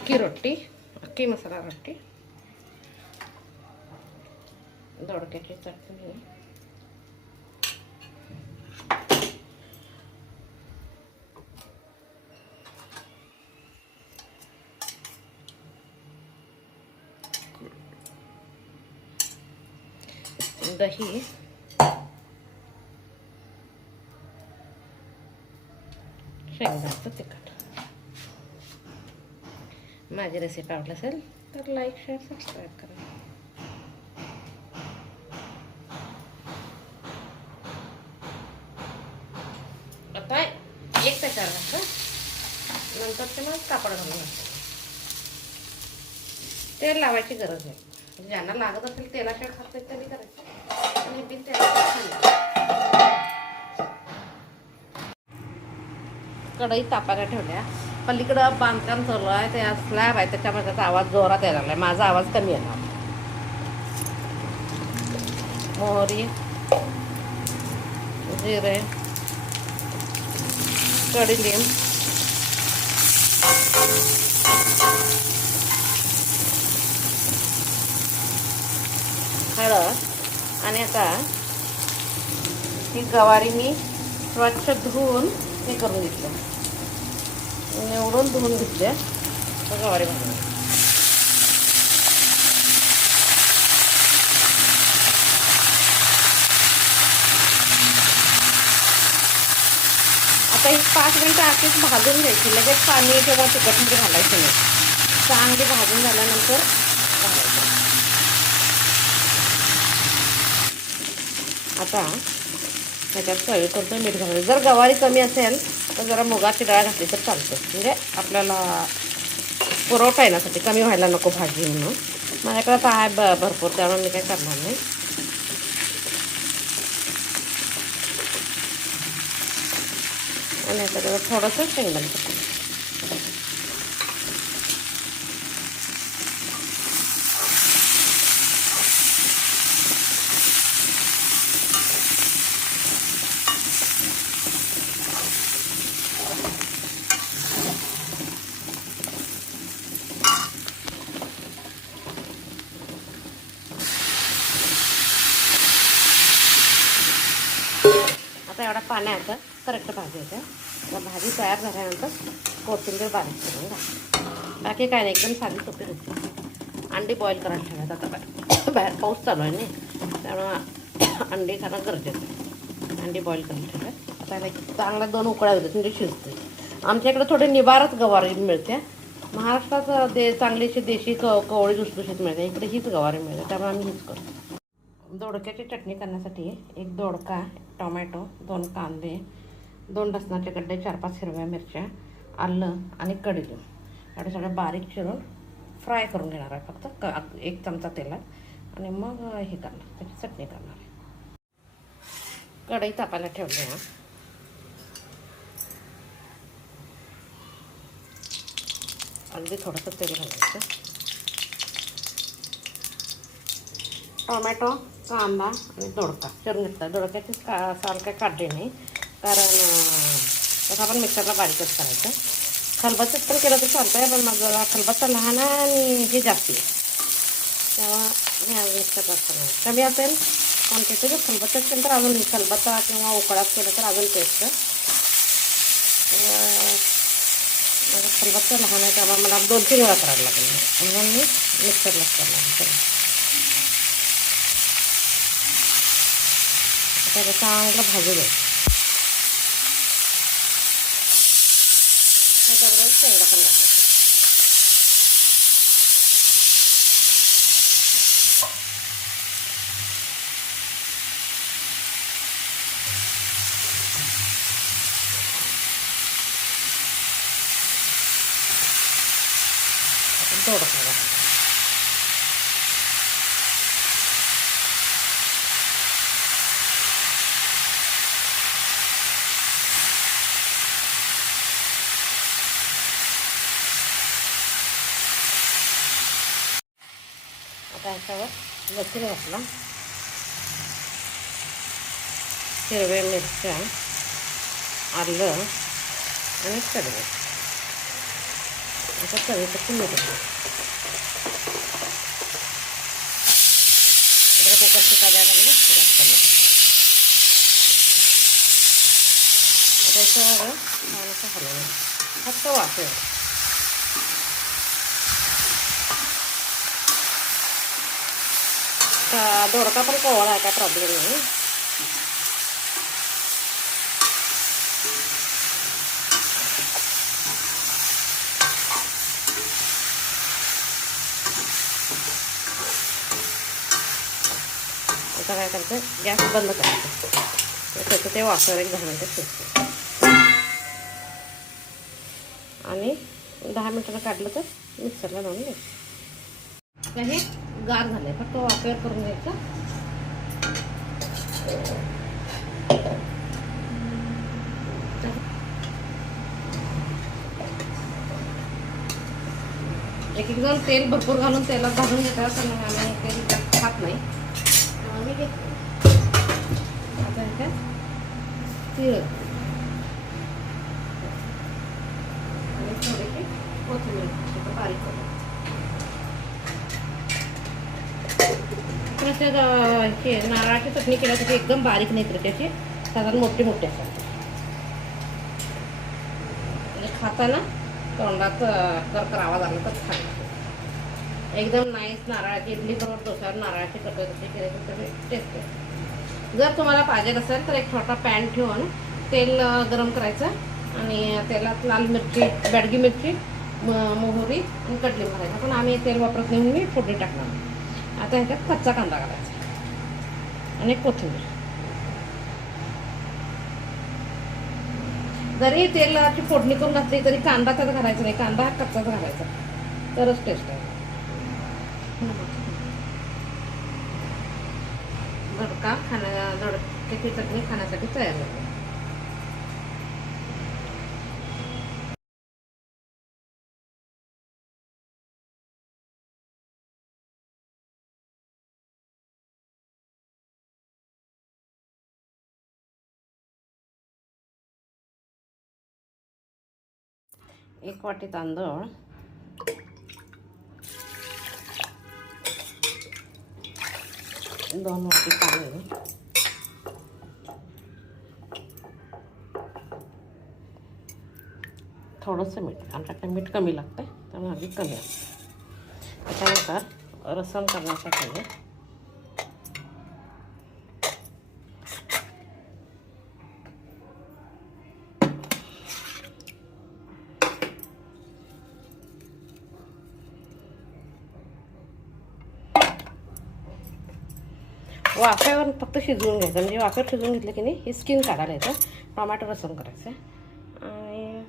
अक्की रोटी, अक्की मसाला रोटी, दोडक्याची चटणी, दही, शेंगदाण्याचं तिखट. माझी रेसिपी आवडली असेल तर लाईक, शेअर, सबस्क्राईब करा. आता एक त्याच्यावर घातलं, नंतर ते मग कापड घालून घालतो. तेल लावायची गरज नाही. ज्यांना लागत असेल तेलाशिवाय खात नाही त्यांनी करायचं, आणि बिन तेलाशिवाय कढई तापायला ठेवल्या. पलीकडं बांधकाम चालू आहे, ते स्लॅब आहे, त्याच्यामुळे त्याचा आवाज जोरात यायला लागलाय. माझा आवाज कमी येणार. मोहरी, जिरे, कढीलिंब, हळद. आणि आता ही गवारी मी स्वच्छ धुवून हे करून घेतलं, निवडून धुवून घेतल्या. गवारी भाजून आता ही 5 मिनिटं आधीच भाजून घ्यायची. लगेच पाणी किंवा तिखट घालायचं नाही. चांगली भाजून झाल्यानंतर घालायचं. आता त्याच्यात चवीपुरतं मीठ घालायचं. जर गवारी कमी असेल तर जरा मुगाची डाळ घातली तर चालतं, म्हणजे आपल्याला पुरवठा येण्यासाठी, कमी व्हायला नको भाजी म्हणून. माझ्याकडे तर आहे भरपूर, त्यामुळे मी काही करणार नाही. आणि आता थोडंसं शेंगदाण्याचं कूट. आता एवढा पाण्याचं करेक्ट भाजी येते. भाजी तयार झाल्यानंतर कोथिंबीर बारीक करून घाल. बाकी काय नाही, एकदम साधी सोपी रेसिपी. अंडी बॉईल करायला ठेवायचं. आता बाहेर पाऊस चालू आहे ना, त्यामुळं अंडी खाणं गरजेचं आहे. अंडी बॉईल करून ठेवायचं. आता चांगला 2 उकळ्या होतात म्हणजे शिजते. आमच्या इकडे थोडी निबारच गवारी मिळते. महाराष्ट्रात चांगलीशी देशी कवळी लुसलुशीत मिळते. इकडे हीच गवारी मिळते, त्यामुळे आम्ही हीच करतो. दोडक्याची चटणी करण्यासाठी 1 दोडका, टोमॅटो, 2 कांदे, 2 लसणाचे गड्डे, 4-5 हिरव्या मिरच्या, आलं आणि कढीलिंब एवढं सगळं बारीक चिरून फ्राय करून घेणार आहे. फक्त 1 चमचा तेलात, आणि मग हे करणार, त्याची चटणी करणार आहे. कढई तापायला ठेवली आहे. अगदी थोडंसं तेल घालायचं. टोमॅटो, कांदा आणि दोडका चिरून घेतला. दोडक्याची साल काय काढली नाही, कारण तसं आपण मिक्सरला बारीकच करायचं. खलबत्त्यात पण केलं तर चालतं आहे, पण माझा खलबत्ता लहान आहे आणि हे जास्ती आहे, तेव्हा हे मिक्सरला करणार. कमी असेल क्वांटिटी तर खलबत्त्यात केलं तर अजून, खलबत्ता किंवा उकळात केलं तर अजून टेस्ट. माझा खलबत्ता लहान आहे, त्यामुळे मला 2-3 वेळा करायला लागेल, म्हणून मी मिक्सरलाच करणार. त्याला चांगलं भाजू द्यायचं. त्याच्याबरोबर शेंगा पण घालायचं. दोडका घालायचा. आता याच्यावर लसूण घातला, हिरव्या मिरच्या, आलं आणि कढई. आता चवीसाठी मीठ घालू. इकडे कुकर शिकायला लागलं गॅस बंद करा. आता याचं छान असं हलवलं फक्त वाफेवर. दोडका पण कोवळा आहे, काय प्रॉब्लेम नाही. आता काय करायचं, गॅस बंद करायचं. त्याचं ते वाफेवर एक 10 मिनिटं शिजते आणि 10 मिनिटानं काढलं तर मिक्सरला लावून घ्यायचं. हे गार झालंय, फक्त वाफेवर करून घ्यायचं. एक जण तेल भरपूर घालून तेलात भाजून घेतात, तर आम्ही तेल खात नाही. आम्ही घेतो आता ह्याच्यात तीळ आणि थोडीशी कोथिंबीर बारीक करून. हे नारळाची चटणी केल्यासाठी एकदम बारीक नाही तर त्याची साधारण मोठी मोठी असतात. म्हणजे खाताना तोंडात करकर आवाज आला तर खायला एकदम नाईस. नारळाची इडली बरोबर डोस्यावर नारळाची चटणी केली तर टेस्ट आहे. जर तुम्हाला पाहिजे असेल तर एक छोटा पॅन ठेवून तेल गरम करायचं आणि तेलात लाल मिरची, बेडगी मिरची, मोहरी आणि कढली घालायचं. पण आम्ही तेल वापरत नाही म्हणून मी फोडणी टाकणार. आता ह्याच्यात कच्चा कांदा घालायचा आणि कोथिंबीर. जरी तेलाची फोडणी करून घातली तरी कांदा त्यात घालायचा नाही, कांदा हा कच्चाच घालायचा तरच टेस्ट आहे. दोडका दोडक्याची चटणी खाण्यासाठी तयार होते. एक वाटी तांदूळ, दोन वाटी पाणी, थोडंसं मीठ. आमच्याकडे मीठ कमी लागतं त्यामुळे आधी कमी असतं. त्याच्यानंतर रसम करण्यासाठी वाफ्यावर फक्त शिजवून घ्यायचं. म्हणजे वाफ्यावर शिजवून घेतलं की नाही ही स्किन काढायला येतं. टोमॅटो रसम करायचं आणि